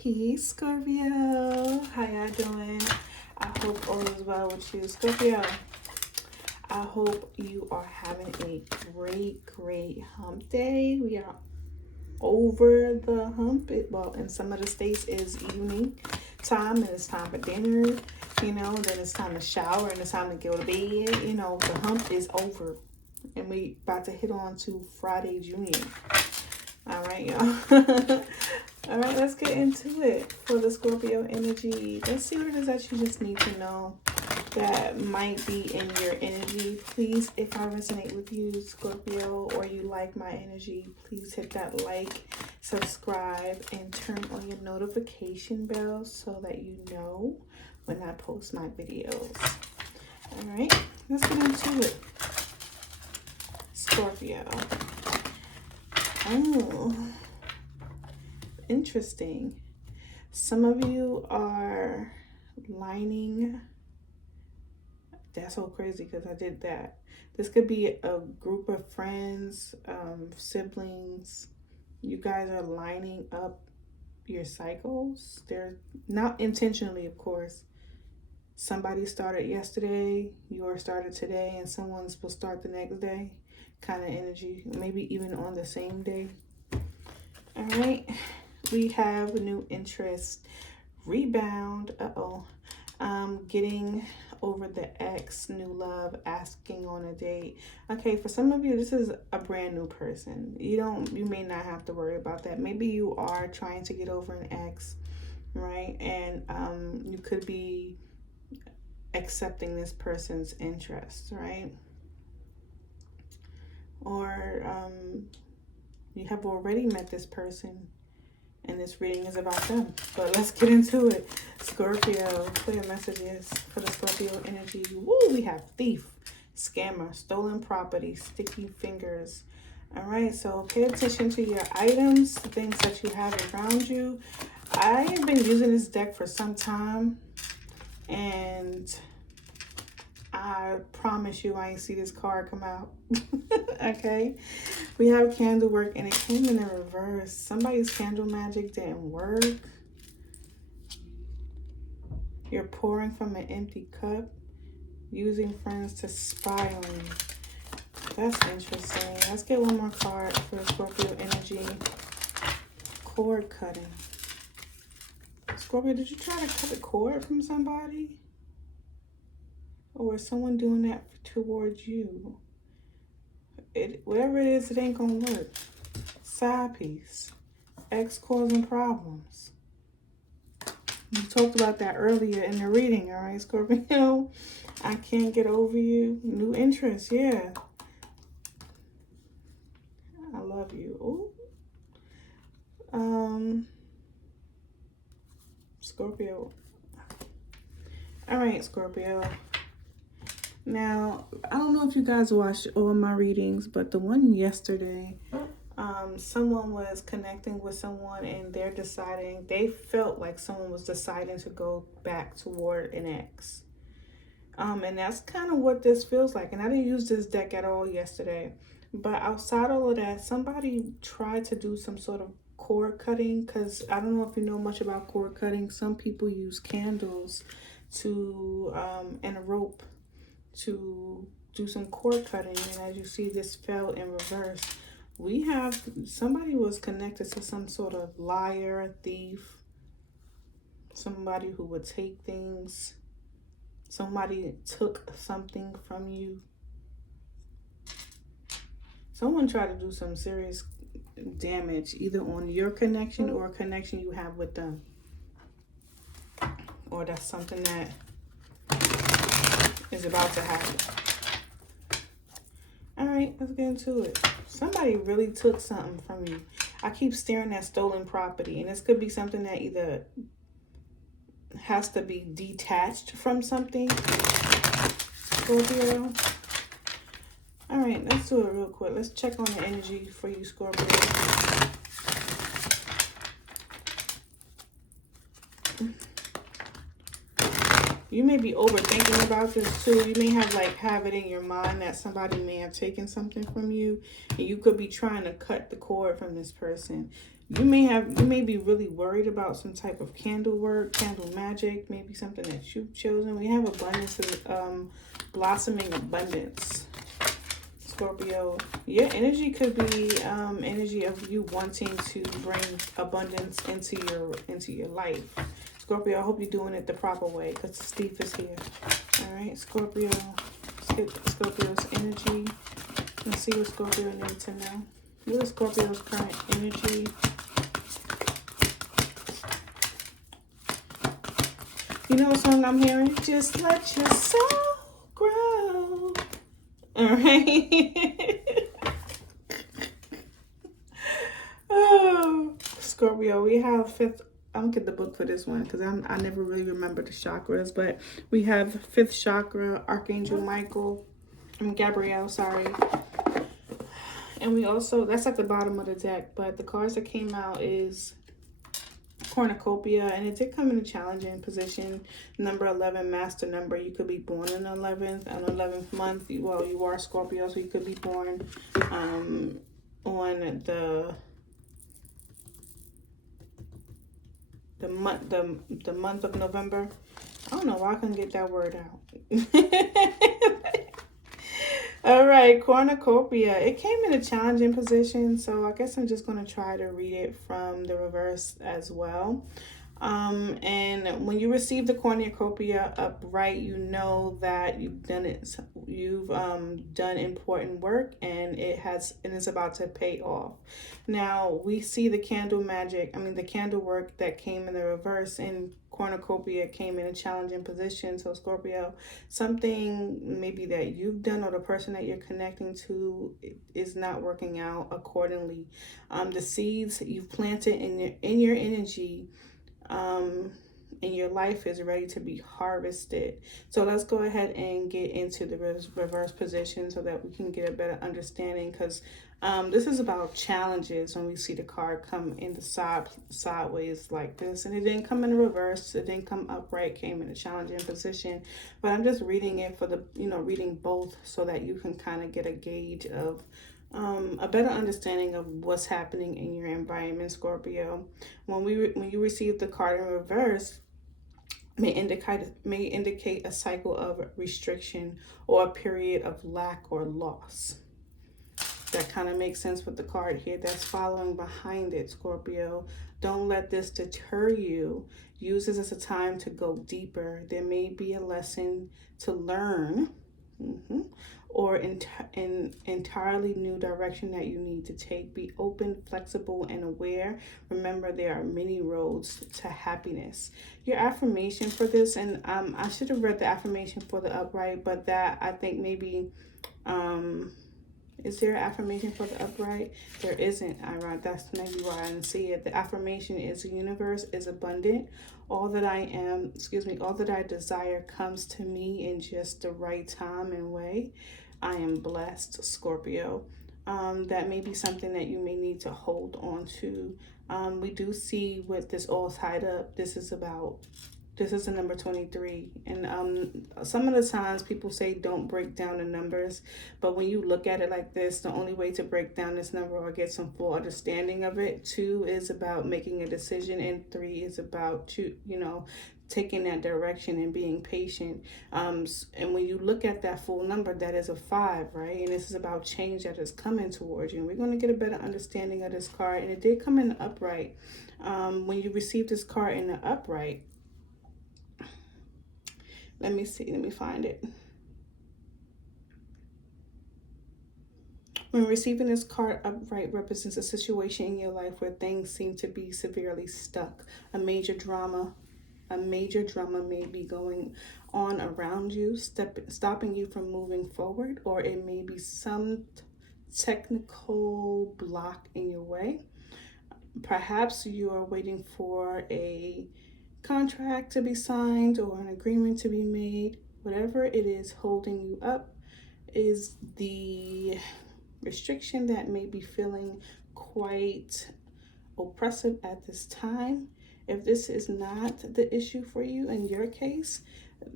Peace, Scorpio. How y'all doing? I hope all is well with you, Scorpio. I hope you are having a great hump day. We are over the hump. Well, in some of the states is evening time and it's time for dinner. Then it's time to shower and it's time to go to bed. The hump is over. And we about to hit on to Friday Junior. All right, y'all. All right, let's get into it for the Scorpio energy. Let's see what it is that you just need to know that might be in your energy. Please, if I resonate with you, Scorpio, or you like my energy, please hit that like, subscribe, and turn on your notification bell so that you know when I post my videos. All right, let's get into it. Scorpio. Oh, interesting. Some of you are lining. That's so crazy because I did that. This could be a group of friends, siblings. You guys are lining up your cycles. They're not intentionally, of course. Somebody started yesterday, yours started today, and someone's will start the next day. Kind of energy, maybe even on the same day. All right, we have a new interest, rebound, getting over the ex, new love, asking on a date. Okay, for some of you, this is a brand new person. You may not have to worry about that. Maybe you are trying to get over an ex, right? And you could be accepting this person's interest, right? Or you have already met this person and this reading is about them. But let's get into it. Scorpio, clear messages for the Scorpio energy. Woo, we have thief, scammer, stolen property, sticky fingers. All right, so pay attention to your items, the things that you have around you. I have been using this deck for some time, and I promise you I ain't see this card come out. Okay, we have candle work and it came in the reverse. Somebody's candle magic didn't work. You're pouring from an empty cup, using friends to spy on you. That's interesting. Let's get one more card for Scorpio energy. Cord cutting. Scorpio, did you try to cut a cord from somebody? Or is someone doing that towards you? Whatever it is, it ain't gonna work. Side piece. Ex causing problems. We talked about that earlier in the reading, all right, Scorpio? I can't get over you. New interest, yeah. I love you. Ooh. Scorpio. All right, Scorpio. Now, I don't know if you guys watched all my readings, but the one yesterday, someone was connecting with someone and they felt like someone was deciding to go back toward an ex. And that's kind of what this feels like. And I didn't use this deck at all yesterday. But outside all of that, somebody tried to do some sort of cord cutting, because I don't know if you know much about cord cutting. Some people use candles to and a rope to do some cord cutting, and as you see, this fell in reverse. We have somebody was connected to some sort of liar, thief, somebody who would take things. Somebody took something from you. Someone tried to do some serious damage either on your connection or a connection you have with them, or that's something that is about to happen. All right, let's get into it. Somebody really took something from you. I keep staring at stolen property, and this could be something that either has to be detached from something, Scorpio. All right, let's do it real quick. Let's check on the energy for you, Scorpio. You may be overthinking about this too. You may have it in your mind that somebody may have taken something from you, and you could be trying to cut the cord from this person. You may be really worried about some type of candle work, candle magic, maybe something that you've chosen. We have abundance, blossoming abundance. Scorpio, your energy could be energy of you wanting to bring abundance into your life. Scorpio, I hope you're doing it the proper way because Steve is here. All right, Scorpio, Scorpio's energy. Let's see what Scorpio needs to know. What is Scorpio's current energy? You know what song I'm hearing? Just let your soul grow. All right. Oh, Scorpio, we have fifth. I'm gonna get the book for this one because I never really remember the chakras, but we have fifth chakra, Archangel Michael, Gabrielle, sorry. And we also, that's at the bottom of the deck, but the cards that came out is cornucopia, and it did come in a challenging position. Number 11, master number. You could be born in 11th, an 11th month. Well, you are Scorpio, so you could be born on the month of November. I don't know why I couldn't get that word out. All right, cornucopia. It came in a challenging position, so I guess I'm just going to try to read it from the reverse as well. And when you receive the cornucopia upright, you know that you've done it. You've done important work, and it's about to pay off. Now we see the candle magic. I mean, the candle work that came in the reverse, and cornucopia came in a challenging position. So Scorpio, something maybe that you've done or the person that you're connecting to is not working out accordingly. The seeds you've planted in your energy in your life is ready to be harvested. So let's go ahead and get into the reverse position so that we can get a better understanding, because this is about challenges. When we see the card come in the sideways like this, and it didn't come in the reverse, it didn't come upright, came in a challenging position, but I'm just reading it for the, reading both so that you can kind of get a gauge of a better understanding of what's happening in your environment, Scorpio. When you receive the card in reverse, may indicate a cycle of restriction or a period of lack or loss. That kind of makes sense with the card here that's following behind it, Scorpio. Don't let this deter you. Use this as a time to go deeper. There may be a lesson to learn. Or an entirely new direction that you need to take. Be open, flexible, and aware. Remember, there are many roads to happiness. Your affirmation for this, and I should have read the affirmation for the upright, but that I think maybe, is there an affirmation for the upright? There isn't. That's maybe why I didn't see it. The affirmation is: the universe is abundant. All that I desire comes to me in just the right time and way. I am blessed, Scorpio. That may be something that you may need to hold on to. We do see with this all tied up, this is the number 23. And some of the times people say don't break down the numbers, but when you look at it like this, the only way to break down this number or get some full understanding of it, 2 is about making a decision, and 3 is about taking that direction and being patient. And when you look at that full number, that is a 5, right? And this is about change that is coming towards you. And we're going to get a better understanding of this card. And it did come in the upright. When you receive this card in the upright, let me find it. When receiving this card upright represents a situation in your life where things seem to be severely stuck. A major drama may be going on around you, stopping you from moving forward, or it may be some technical block in your way. Perhaps you are waiting for a contract to be signed or an agreement to be made. Whatever it is holding you up is the restriction that may be feeling quite oppressive at this time. If this is not the issue for you in your case,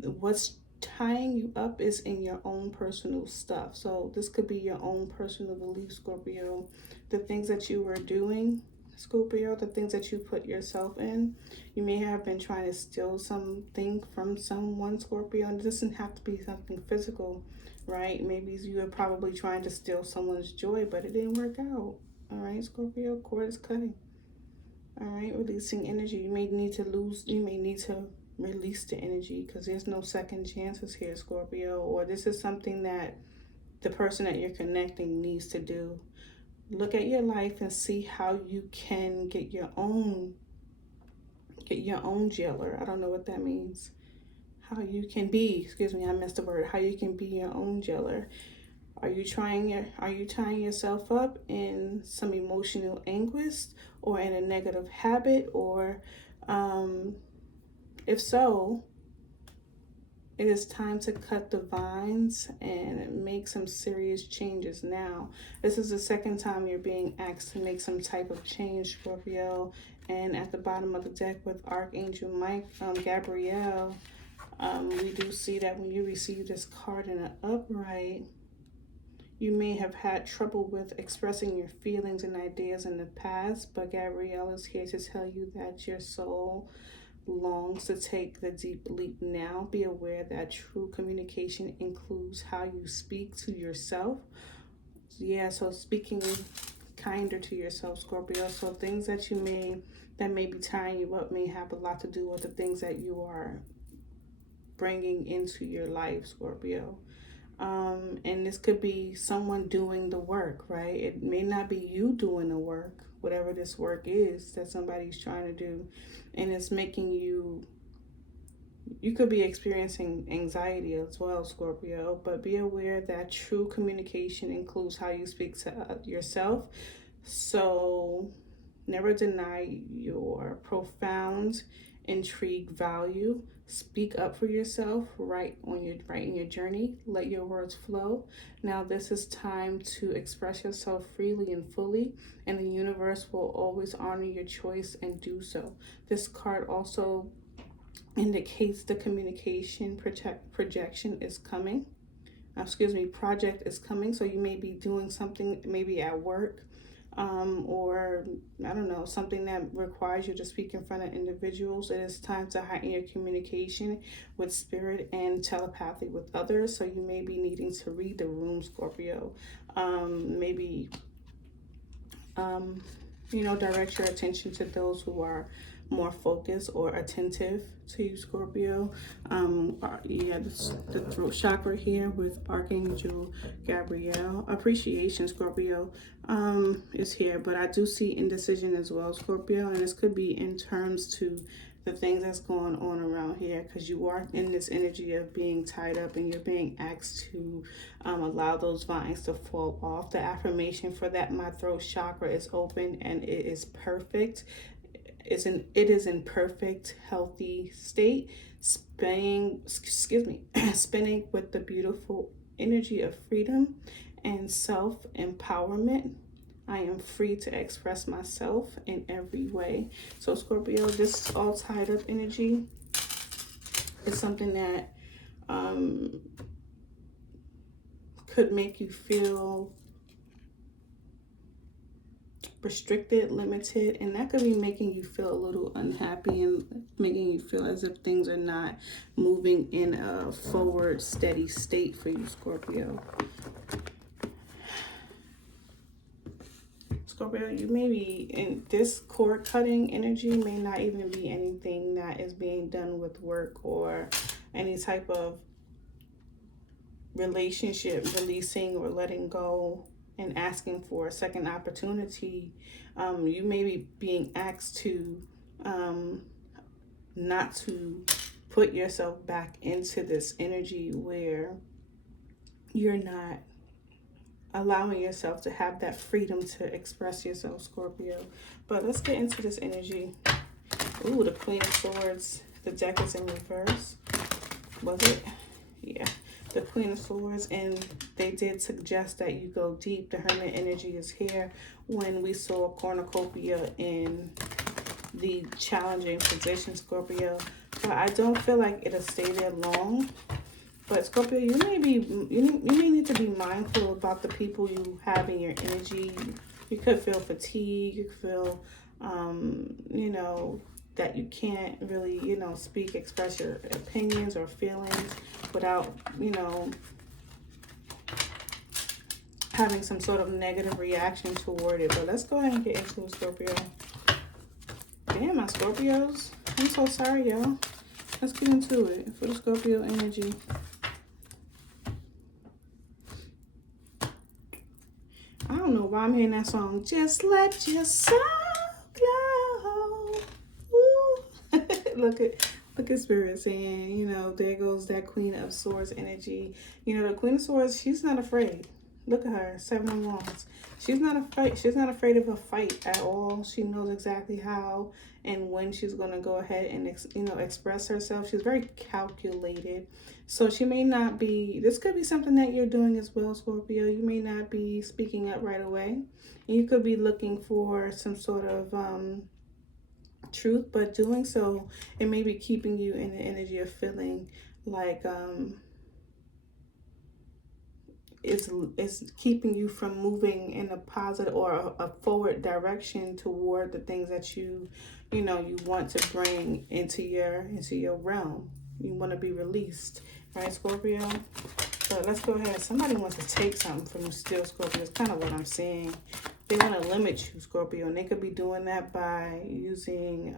what's tying you up is in your own personal stuff. So this could be your own personal belief, Scorpio. The things that you were doing Scorpio, the things that you put yourself in. You may have been trying to steal something from someone, Scorpio, and it doesn't have to be something physical, right? Maybe you were probably trying to steal someone's joy, but it didn't work out. All right, Scorpio, cord is cutting. All right, releasing energy. You may need to release the energy because there's no second chances here, Scorpio, or this is something that the person that you're connecting needs to do. Look at your life and see how you can get your own jailer. I don't know what that means. How you can be, excuse me, I missed the word. How you can be your own jailer. Are you tying yourself up in some emotional anguish or in a negative habit, or if so, it is time to cut the vines and make some serious changes now. This is the second time you're being asked to make some type of change, Scorpio. And at the bottom of the deck with Archangel Gabrielle, we do see that when you receive this card in an upright, you may have had trouble with expressing your feelings and ideas in the past, but Gabrielle is here to tell you that your soul longs to take the deep leap now. Be aware that true communication includes how you speak to yourself. Yeah, so speaking kinder to yourself, Scorpio. So things that may be tying you up may have a lot to do with the things that you are bringing into your life, Scorpio. And this could be someone doing the work, right? It may not be you doing the work, whatever this work is that somebody's trying to do, and it's making you could be experiencing anxiety as well, Scorpio. But be aware that true communication includes how you speak to yourself. So never deny your profound intrigue value. Speak up for yourself right in your journey. Let your words flow. Now this is time to express yourself freely and fully, and the universe will always honor your choice and do so. This card also indicates the communication projection is coming. Project is coming. So you may be doing something maybe at work, or I don't know, something that requires you to speak in front of individuals. It is time to heighten your communication with spirit and telepathy with others. So you may be needing to read the room, Scorpio. Direct your attention to those who are more focused or attentive to you, Scorpio. The throat chakra here with Archangel Gabrielle. Appreciation, Scorpio, is here, but I do see indecision as well, Scorpio, and this could be in terms to the things that's going on around here, because you are in this energy of being tied up and you're being asked to allow those vines to fall off. The affirmation for that, my throat chakra is open and it is perfect. It is in perfect, healthy state, spinning with the beautiful energy of freedom and self-empowerment. I am free to express myself in every way. So Scorpio, this all tied up energy is something that could make you feel restricted, limited, and that could be making you feel a little unhappy and making you feel as if things are not moving in a forward, steady state for you, Scorpio. Scorpio, you may be in this cord cutting energy, may not even be anything that is being done with work or any type of relationship, releasing or letting go and asking for a second opportunity. You may be being asked to not to put yourself back into this energy where you're not allowing yourself to have that freedom to express yourself, Scorpio. But let's get into this energy. Ooh, the Queen of Swords. The deck is in reverse. Was it? Yeah. The Queen of Swords, and they did suggest that you go deep. The Hermit energy is here when we saw cornucopia in the challenging position, Scorpio. But I don't feel like it'll stay there long. But Scorpio, you may need to be mindful about the people you have in your energy. You could feel fatigue. You could feel you know, that you can't really, you know, express your opinions or feelings without, you know, having some sort of negative reaction toward it. But let's go ahead and get into it, Scorpio. Damn, my Scorpios. I'm so sorry, y'all. Let's get into it for the Scorpio energy. I don't know why I'm hearing that song. Just let your soul glow. Ooh. Look at Spirit saying, you know, there goes that Queen of Swords energy. You know, the Queen of Swords, she's not afraid. Look at her, 7 of Wands. She's not afraid. She's not afraid of a fight at all. She knows exactly how and when she's going to go ahead and express herself. She's very calculated. So she may not be, this could be something that you're doing as well, Scorpio. You may not be speaking up right away. You could be looking for some sort of truth, but doing so, it may be keeping you in the energy of feeling like it's keeping you from moving in a positive or a forward direction toward the things that you want to bring into your realm. You want to be released, right, Scorpio? So let's go ahead. Somebody wants to take something from you still, Scorpio. It's kind of what I'm seeing. They want to limit you, Scorpio, and they could be doing that by using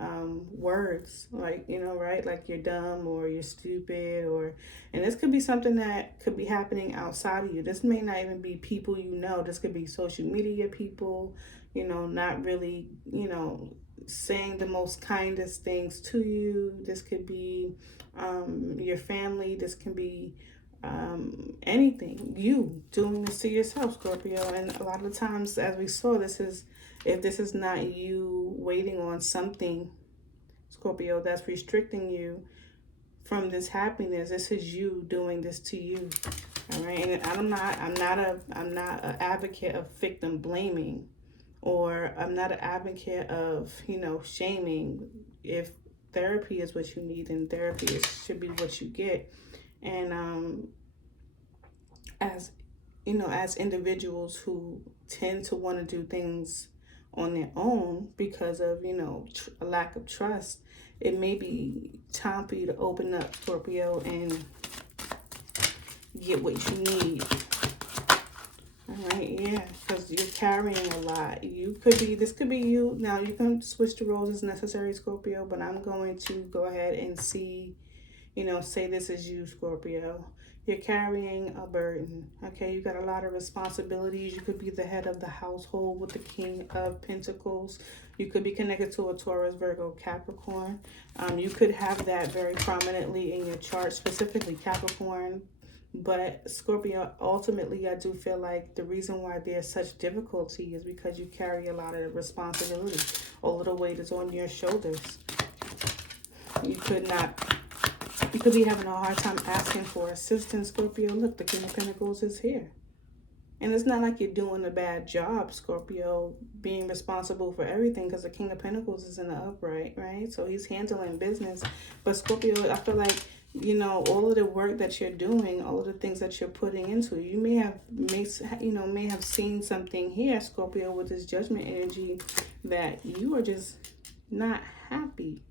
words like, right? Like you're dumb or you're stupid, and this could be something that could be happening outside of you. This may not even be people you know. This could be social media people, not really, saying the most kindest things to you. This could be your family. This can be anything, you doing this to yourself, Scorpio. And a lot of the times, as we saw, if this is not you waiting on something, Scorpio, that's restricting you from this happiness. This is you doing this to you. All right. And I'm not an advocate of victim blaming, or I'm not an advocate of, shaming. If therapy is what you need, then therapy should be what you get. And as individuals who tend to want to do things on their own because of, a lack of trust, it may be time for you to open up, Scorpio, and get what you need. All right, yeah, because you're carrying a lot. This could be you. Now, you can switch the roles as necessary, Scorpio, but I'm going to go ahead and say this is you, Scorpio. You're carrying a burden, okay? You got a lot of responsibilities. You could be the head of the household with the King of Pentacles. You could be connected to a Taurus, Virgo, Capricorn. You could have that very prominently in your chart, specifically Capricorn. But Scorpio, ultimately, I do feel like the reason why there's such difficulty is because you carry a lot of responsibility. All of the weight is on your shoulders. You could be having a hard time asking for assistance, Scorpio. Look, the King of Pentacles is here. And it's not like you're doing a bad job, Scorpio, being responsible for everything, because the King of Pentacles is in the upright, right? So he's handling business. But Scorpio, I feel like, all of the work that you're doing, all of the things that you're putting into, you may have seen something here, Scorpio, with this Judgment energy, that you are just not happy.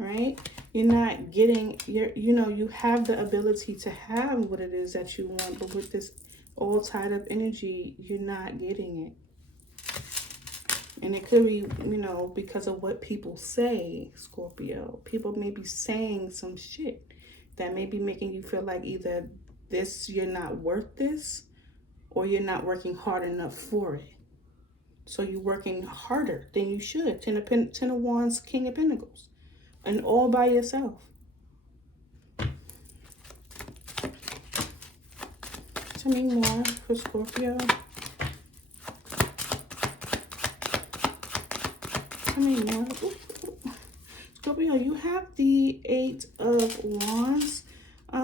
Right? You're not getting you have the ability to have what it is that you want, but with this all tied up energy, you're not getting it. And it could be, because of what people say, Scorpio. People may be saying some shit that may be making you feel like either you're not worth this, or you're not working hard enough for it. So you're working harder than you should. Ten of Wands, King of Pentacles. And all by yourself. Tell me more for Scorpio. Tell me more. Scorpio, you have the 8 of Wands.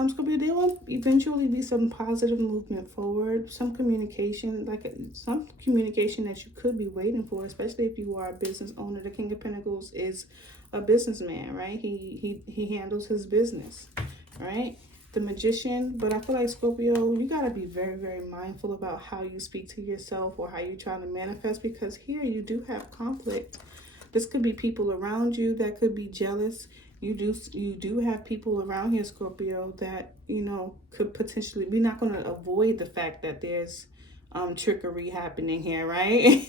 Scorpio, there will eventually be some positive movement forward, some communication that you could be waiting for, especially if you are a business owner. The King of Pentacles is a businessman, right? He handles his business, right? The Magician. But I feel like, Scorpio, you got to be very, very mindful about how you speak to yourself or how you try to manifest, because here you do have conflict. This could be people around you that could be jealous. You do have people around here, Scorpio, that, you know, could potentially, we're not going to avoid the fact that there's trickery happening here, right?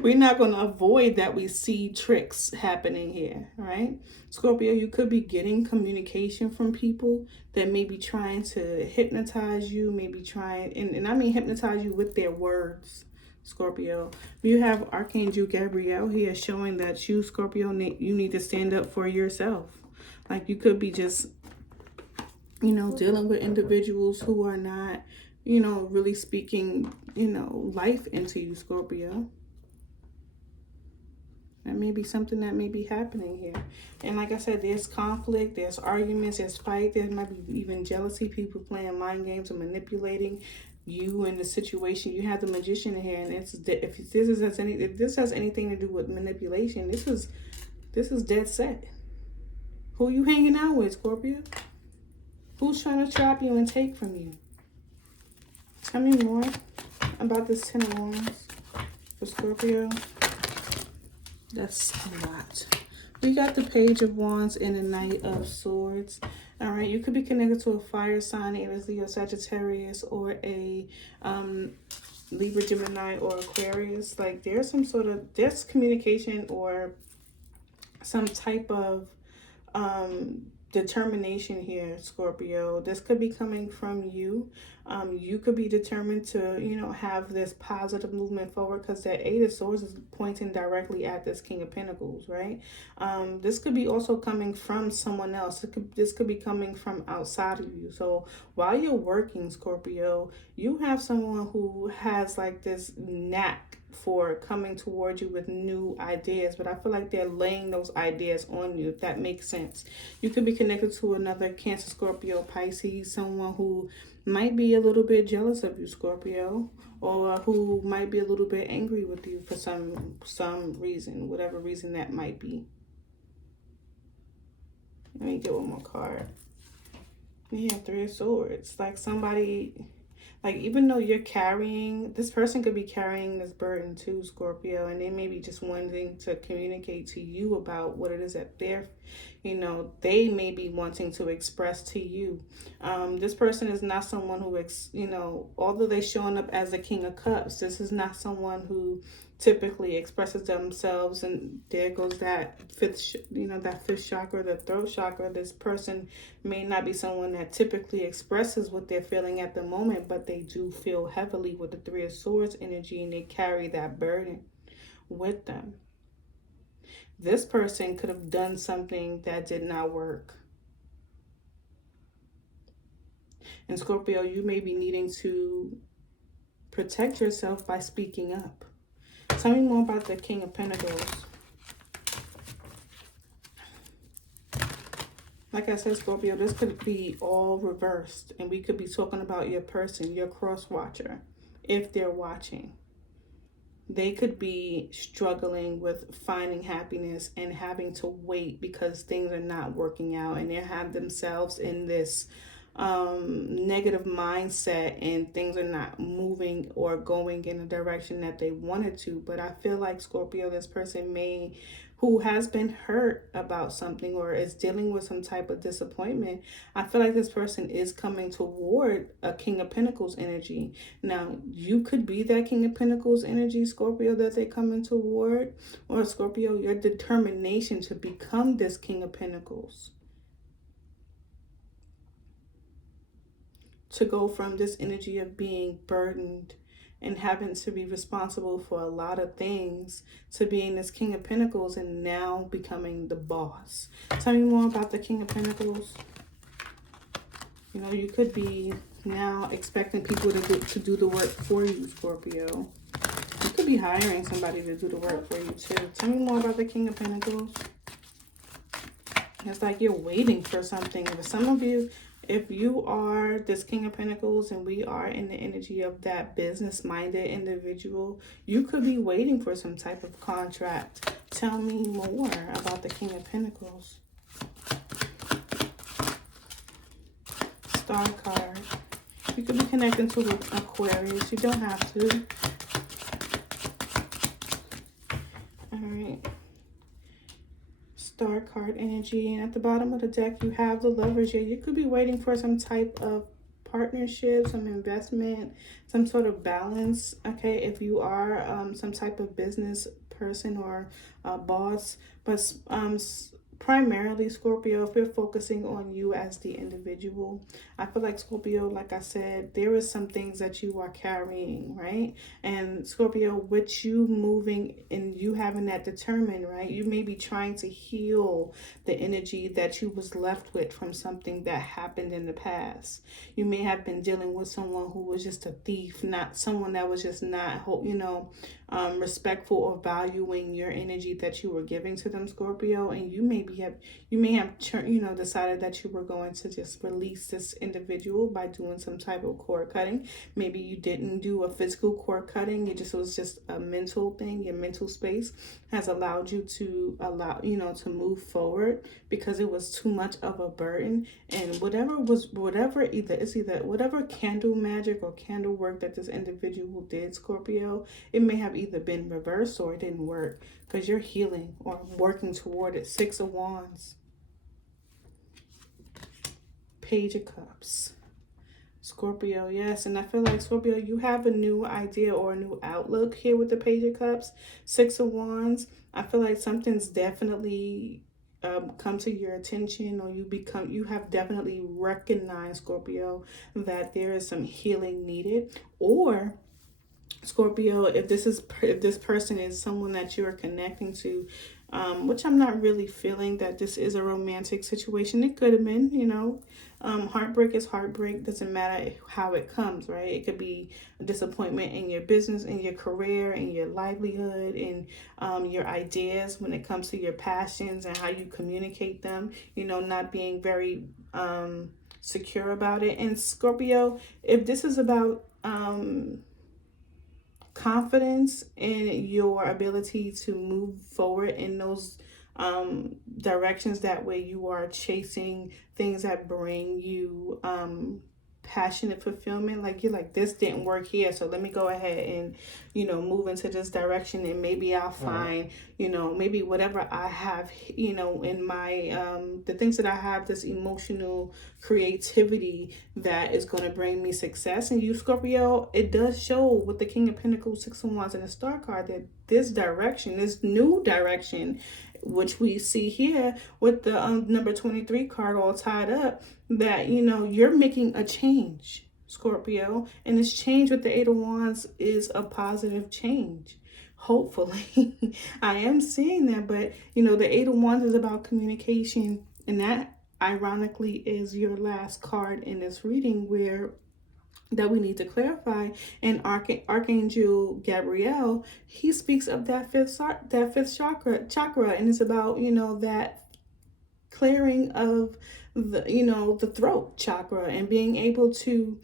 We're not going to avoid that we see tricks happening here, right? Scorpio, you could be getting communication from people that may be trying to hypnotize you, maybe trying, and I mean hypnotize you with their words, Scorpio. You have Archangel Gabriel here showing that you, Scorpio, you need to stand up for yourself. Like you could be just, you know, dealing with individuals who are not, you know, really speaking, you know, life into you, Scorpio. That may be something that may be happening here. And like I said, there's conflict, there's arguments, there's fight, there might be even jealousy, people playing mind games and manipulating you in the situation. You have the Magician here, and if this has anything to do with manipulation, this is dead set. Who you hanging out with, Scorpio? Who's trying to trap you and take from you? Tell me more about this 10 of Wands for Scorpio. That's a lot. We got the Page of Wands and the Knight of Swords. All right, you could be connected to a fire sign, either Leo, Sagittarius, or a Libra, Gemini, or Aquarius. Like there's there's communication or some type of determination here, Scorpio. This could be coming from you. You could be determined to, you know, have this positive movement forward, because that 8 of Swords is pointing directly at this King of Pentacles, right? This could be also coming from someone else. This could be coming from outside of you. So while you're working, Scorpio, you have someone who has like this knack for coming towards you with new ideas, but I feel like they're laying those ideas on you, if that makes sense. You could be connected to another Cancer, Scorpio, Pisces, someone who might be a little bit jealous of you, Scorpio, or who might be a little bit angry with you for some reason, whatever reason that might be. Let me get one more card. We have 3 of Swords. Like somebody, like even though you're carrying, this person could be carrying this burden too, Scorpio, and they may be just wanting to communicate to you about what it is that they're, you know, they may be wanting to express to you. This person is not someone who, you know, although they're showing up as a King of Cups, this is not someone who typically expresses themselves. And there goes that fifth chakra, the throat chakra. This person may not be someone that typically expresses what they're feeling at the moment, but they do feel heavily with the 3 of Swords energy, and they carry that burden with them. This person could have done something that did not work. And Scorpio, you may be needing to protect yourself by speaking up. Tell me more about the King of Pentacles. Like I said, Scorpio, this could be all reversed, and we could be talking about your person, your cross watcher, if they're watching. They could be struggling with finding happiness and having to wait because things are not working out, and they have themselves in this negative mindset, and things are not moving or going in the direction that they wanted to. But I feel like, Scorpio, this person who has been hurt about something or is dealing with some type of disappointment, I feel like this person is coming toward a King of Pentacles energy. Now, you could be that King of Pentacles energy, Scorpio, that they're coming toward, or Scorpio, your determination to become this King of Pentacles. To go from this energy of being burdened and having to be responsible for a lot of things to being this King of Pentacles and now becoming the boss. Tell me more about the King of Pentacles. You know, you could be now expecting people to do the work for you, Scorpio. You could be hiring somebody to do the work for you too. Tell me more about the King of Pentacles. It's like you're waiting for something. For some of you, if you are this King of Pentacles and we are in the energy of that business-minded individual, you could be waiting for some type of contract. Tell me more about the King of Pentacles. Star card. You could be connecting to Aquarius. You don't have to. All right. Star card energy. And at the bottom of the deck, you have the Lovers here. You could be waiting for some type of partnership, some investment, some sort of balance. Okay, if you are some type of business person or boss, but primarily Scorpio, if we're focusing on you as the individual, I feel like Scorpio, like I said, there is some things that you are carrying, right? And Scorpio, with you moving and you having that determined, right? You may be trying to heal the energy that you was left with from something that happened in the past. You may have been dealing with someone who was just a thief, not someone that was just not, respectful or valuing your energy that you were giving to them, Scorpio. And you may have decided that you were going to just release this individual by doing some type of cord cutting. Maybe you didn't do a physical cord cutting, it was just a mental thing. Your mental space has allowed you to to move forward because it was too much of a burden. And whatever candle magic or candle work that this individual did, Scorpio, it may have either been reversed or it didn't work because you're healing or working toward it. Six of Wands, Page of Cups, Scorpio, yes. And I feel like, Scorpio, you have a new idea or a new outlook here with the Page of Cups. Six of Wands, I feel like something's definitely come to your attention, or you have definitely recognized, Scorpio, that there is some healing needed. Or Scorpio, if this person is someone that you are connecting to, which I'm not really feeling that this is a romantic situation. It could have been, heartbreak is heartbreak. Doesn't matter how it comes, right? It could be a disappointment in your business, in your career, in your livelihood, in your ideas when it comes to your passions and how you communicate them, not being very secure about it. And Scorpio, if this is about confidence in your ability to move forward in those directions, that way you are chasing things that bring you passionate fulfillment. Like, you're like, this didn't work here, so let me go ahead and move into this direction, and maybe I'll find maybe whatever I have in my the things that I have, this emotional creativity that is going to bring me success. And you, Scorpio, it does show with the King of Pentacles, Six of Wands, and the Star card that this new direction, which we see here with the number 23 card all tied up, that you're making a change, Scorpio. And this change with the Eight of Wands is a positive change, hopefully. I am seeing that. But the Eight of Wands is about communication, and that ironically is your last card in this reading, where that we need to clarify. And Archangel Gabriel, he speaks of that fifth chakra, and it's about that clearing of the throat chakra, and being able to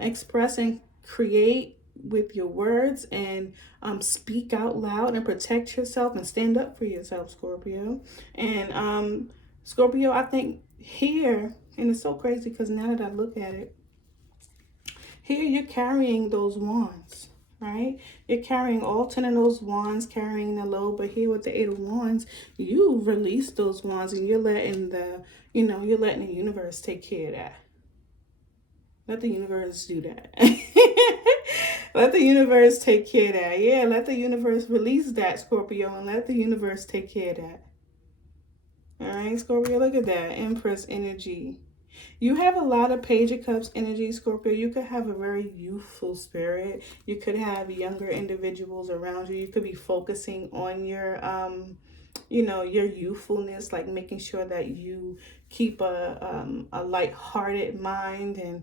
express and create with your words, and speak out loud and protect yourself and stand up for yourself, Scorpio. And Scorpio, I think here, and it's so crazy because now that I look at it, here you're carrying those wands, right? You're carrying all 10 of those wands, carrying the load. But here with the Eight of Wands, you release those wands, and you're letting the universe take care of that. Let the universe do that. Let the universe take care of that. Yeah, let the universe release that, Scorpio, and let the universe take care of that. All right, Scorpio, look at that. Empress energy. You have a lot of Page of Cups energy, Scorpio. You could have a very youthful spirit. You could have younger individuals around you. You could be focusing on your, your youthfulness, like making sure that you keep a light-hearted mind and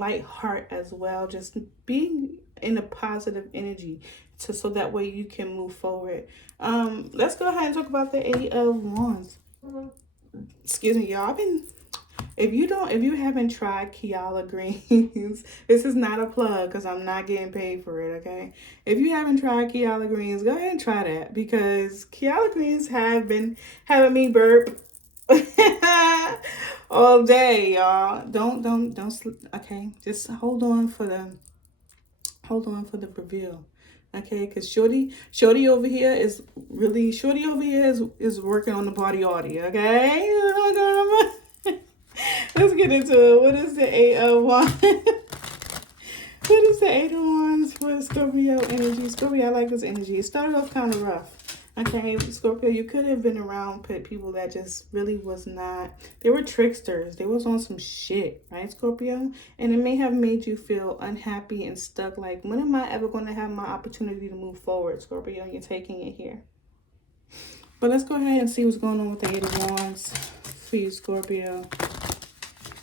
light heart as well. Just being in a positive energy so that way you can move forward. Let's go ahead and talk about the Eight of Wands. Excuse me, y'all. If you haven't tried Kiala Greens, this is not a plug because I'm not getting paid for it, okay? If you haven't tried Kiala Greens, go ahead and try that, because Kiala Greens have been having me burp all day, y'all. Don't, okay? Just hold on for the reveal. Okay, because shorty over here is is working on the body arty. Okay, let's get into it. What is the Eight of Wands? What is the Eight of Wands for Scorpio energy? Scorpio, I like this energy. It started off kind of rough. Okay, Scorpio, you could have been around people that just really was not. They were tricksters. They was on some shit, right, Scorpio? And it may have made you feel unhappy and stuck. Like, when am I ever going to have my opportunity to move forward, Scorpio? You're taking it here. But let's go ahead and see what's going on with the Eight of Wands for you, Scorpio.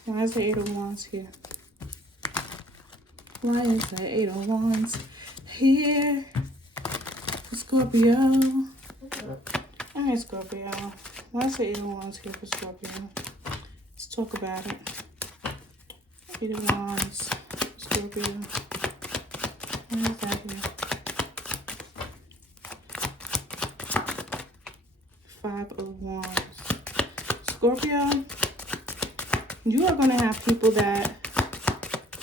Why is the Eight of Wands here? Why is the Eight of Wands here for Scorpio? All right, Scorpio. Why is the Eight of Wands here for Scorpio? Let's talk about it. Eight of Wands, Scorpio. Why is that here? Five of Wands. Scorpio, you are going to have people that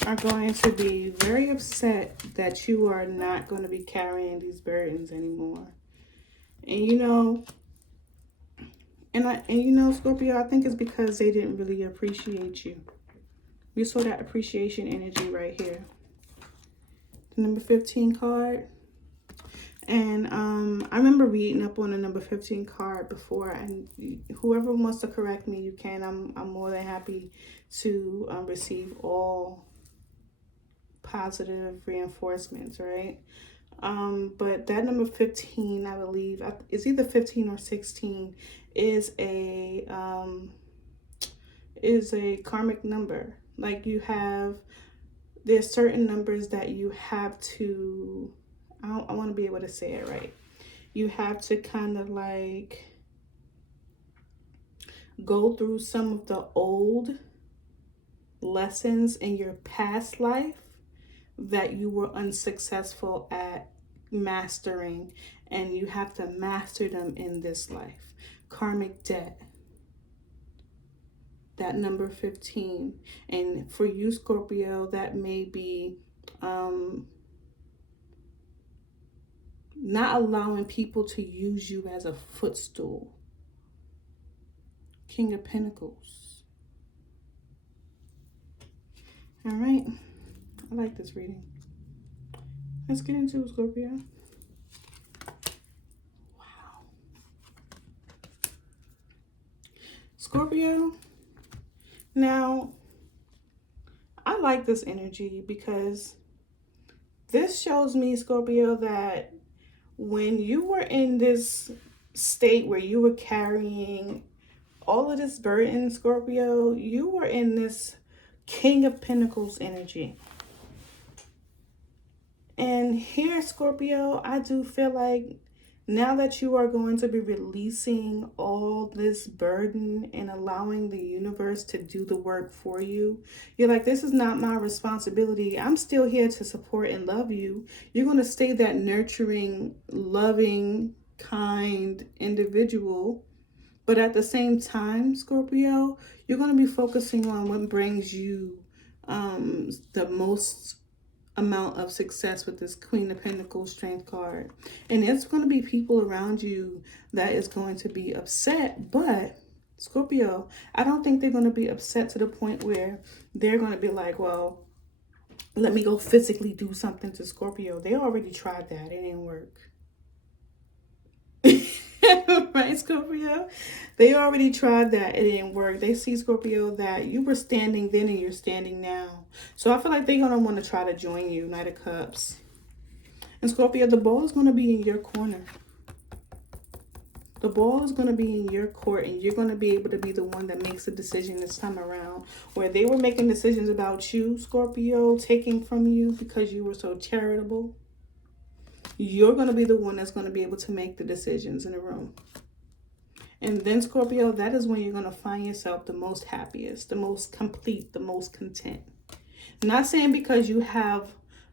are going to be very upset that you are not going to be carrying these burdens anymore. And you know, Scorpio, I think it's because they didn't really appreciate you. We saw that appreciation energy right here. The number 15 card. And I remember reading up on the number 15 card before, and whoever wants to correct me, you can. I'm more than happy to receive all positive reinforcements, right? But that number 15, I believe, it's either 15 or 16, is a karmic number. Like, there's certain numbers that you have to, I want to be able to say it right. You have to kind of like go through some of the old lessons in your past life that you were unsuccessful at mastering, and you have to master them in this life. Karmic debt, that number 15. And for you, Scorpio, that may be not allowing people to use you as a footstool. King of Pentacles. All right, I like this reading. Let's get into it, Scorpio. Wow. Scorpio, now, I like this energy because this shows me, Scorpio, that when you were in this state where you were carrying all of this burden, Scorpio, you were in this King of Pentacles energy. And here, Scorpio, I do feel like now that you are going to be releasing all this burden and allowing the universe to do the work for you, you're like, this is not my responsibility. I'm still here to support and love you. You're going to stay that nurturing, loving, kind individual. But at the same time, Scorpio, you're going to be focusing on what brings you the most amount of success with this Queen of Pentacles Strength card. And it's going to be people around you that is going to be upset. But Scorpio, I don't think they're going to be upset to the point where they're going to be like, well, let me go physically do something to Scorpio. They already tried that. It didn't work. Right, Scorpio? They already tried that. It didn't work. They see, Scorpio, that you were standing then and you're standing now. So I feel like they're going to want to try to join you, Knight of Cups. And Scorpio, the ball is going to be in your corner. The ball is going to be in your court, and you're going to be able to be the one that makes a decision this time around. Where they were making decisions about you, Scorpio, taking from you because you were so charitable, you're going to be the one that's going to be able to make the decisions in the room. And then, Scorpio, that is when you're going to find yourself the most happiest, the most complete, the most content. Not saying because you have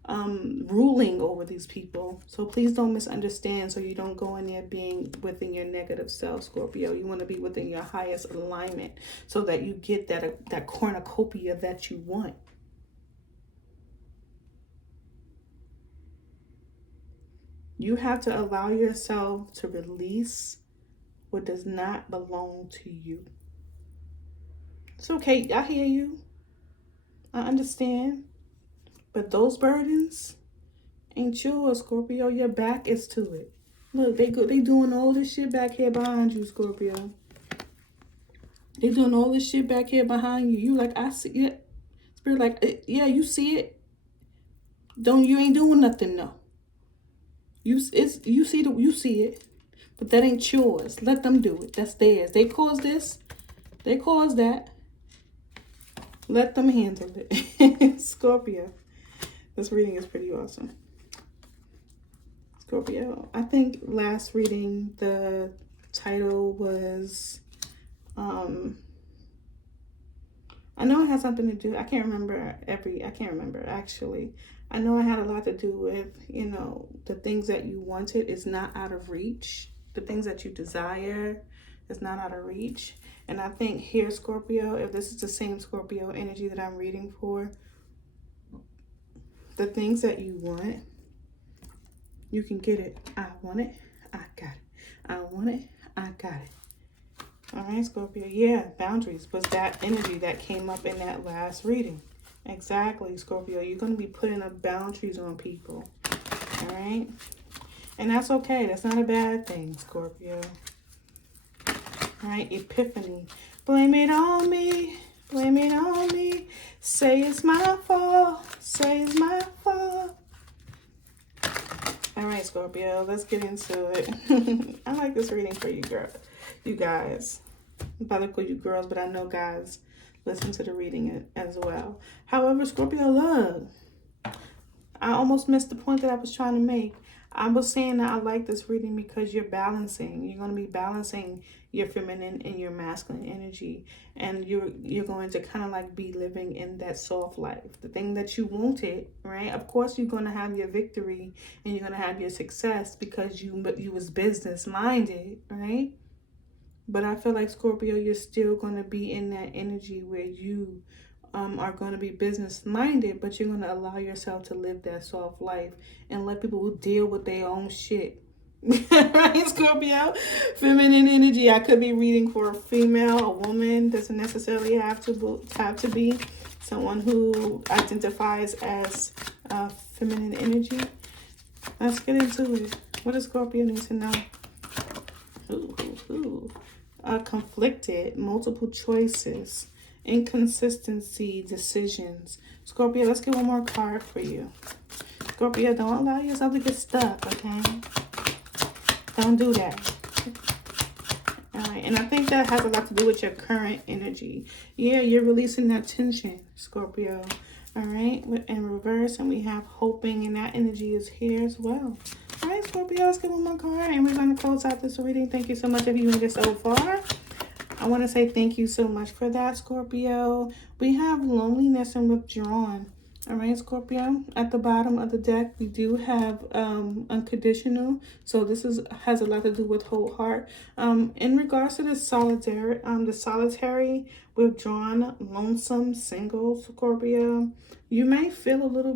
ruling over these people. So please don't misunderstand, so you don't go in there being within your negative self, Scorpio. You want to be within your highest alignment so that you get that cornucopia that you want. You have to allow yourself to release what does not belong to you. It's okay. I hear you. I understand. But those burdens ain't yours, Scorpio. Your back is to it. Look, they doing all this shit back here behind you, Scorpio. They doing all this shit back here behind you. You like, I see it. Spirit like, yeah, you see it. You ain't doing nothing, no. You see it. But that ain't yours. Let them do it. That's theirs. They caused this. They caused that. Let them handle it. Scorpio. This reading is pretty awesome. Scorpio. I think last reading the title was I know it has something to do. I can't remember actually. I know it had a lot to do with, you know, the things that you wanted is not out of reach. The things that you desire is not out of reach. And I think here, Scorpio, if this is the same Scorpio energy that I'm reading for, the things that you want, you can get it. I want it. I got it. I want it. I got it. All right, Scorpio. Yeah, boundaries was that energy that came up in that last reading. Exactly, Scorpio. You're going to be putting up boundaries on people. All right? And that's okay. That's not a bad thing, Scorpio. All right, Epiphany. Blame it on me. Blame it on me. Say it's my fault. Say it's my fault. All right, Scorpio. Let's get into it. I like this reading for you, girl. You guys. I'm about to call you girls, but I know guys listen to the reading as well. However, Scorpio, look, I almost missed the point that I was trying to make. I was saying that I like this reading because you're balancing. You're going to be balancing your feminine and your masculine energy. And you're going to kind of like be living in that soft life. The thing that you wanted, right? Of course, you're going to have your victory and you're going to have your success because you was business minded, right? But I feel like, Scorpio, you're still going to be in that energy where you are going to be business minded, but you're going to allow yourself to live that soft life and let people deal with their own shit. Right, Scorpio? Feminine energy. I could be reading for a female, a woman. Doesn't necessarily have to be someone who identifies as feminine energy. Let's get into it. What does Scorpio need to know? Conflicted, multiple choices, inconsistency, decisions. Scorpio, let's get one more card for you. Scorpio, don't allow yourself to get stuck, okay? Don't do that. All right, and I think that has a lot to do with your current energy. Yeah, you're releasing that tension, Scorpio. All right, in reverse, and we have hoping, and that energy is here as well. All right, Scorpio, let's get one more card, and we're going to close out this reading. Thank you so much if you made it so far. I want to say thank you so much for that, Scorpio. We have loneliness and withdrawn. All right, Scorpio. At the bottom of the deck, we do have unconditional. So this has a lot to do with whole heart. In regards to the solitary, withdrawn, lonesome, single, Scorpio, you may feel a little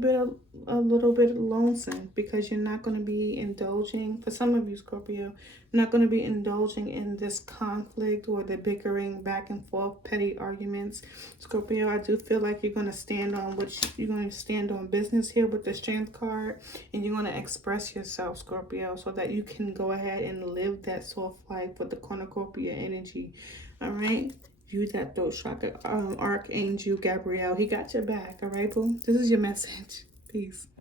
bit lonesome because you're not going to be indulging. For some of you, Scorpio, not going to be indulging in this conflict or the bickering back and forth, petty arguments. Scorpio, I do feel like you're going to stand on business here with the Strength card, and you're going to express yourself, Scorpio, so that you can go ahead and live that soft life with the cornucopia energy. All right, you that throat chakra archangel Gabriel, he got your back. All right, boo. This is your message. Peace.